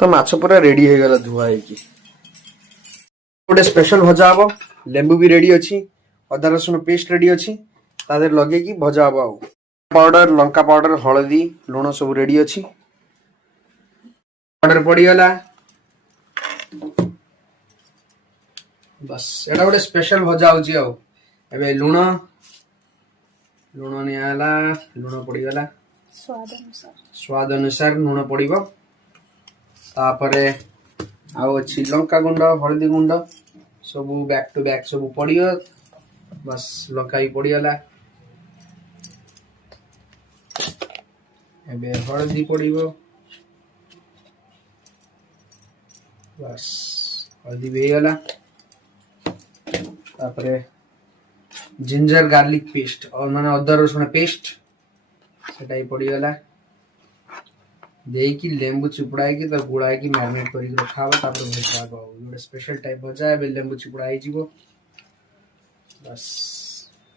तो माछ पूरा रेडी हो गला धुआ है गोटे स्पेशल भजा हम लेंबू भी रेडी अच्छी अदा रसुण पेस्ट रेडी अच्छी तादेर लगे कि भजा हम आउ पाउडर लंका पाउडर हलदी लुण सब रेडी अच्छी पाउडर पड़ीगला बस एटा गोटे स्पेशल भजा होबे लुण लुण नियाला लुण पड़ीगला स्वाद अनुसार लुण पड़िबो तापरे आउ अच्छी लंका गुंड हल्दी गुंड सब बैक टू बैक सब पड़ियो बस लंका भी पड़ीगला एबे हल्दी पड़िबो बस हल्दी भी गला तापरे जिंजर गार्लिक पेस्ट और माने अदा रसुण पेस्ट सेटा ही पड़ीगला देकी लेंबू चिपुड़ाई तो गुड़ाई की मैरिनेट करके रखा हुआ तापर भजा गो गोटे स्पेशल टाइप भजा है लेंबू चिपुड़ाई जीवो बस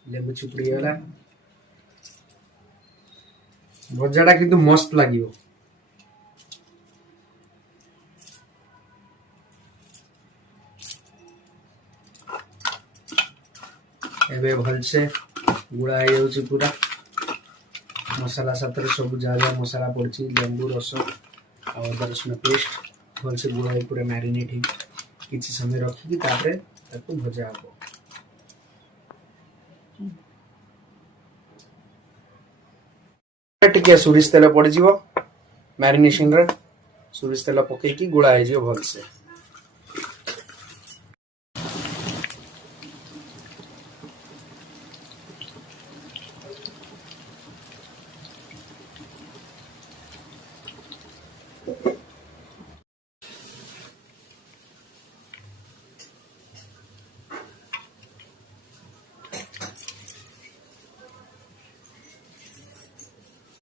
लेंबू चिपुड़ी गला भजाटा किंतु मस्त लागिवो एबे भलसे गुड़ा हो जाउची पूरा मसाला साथ सब जहाँ मसाला पड़ी लेंबू रस अदा रसुण पेस्ट भलसे गुड़ा पूरा मैरिनेट किसी समय रखिकी भजा हम टिके सोरिष तेल पड़ मैरिनेशन रे सोरिष तेल पकईकी गुड़ा हो भलसे।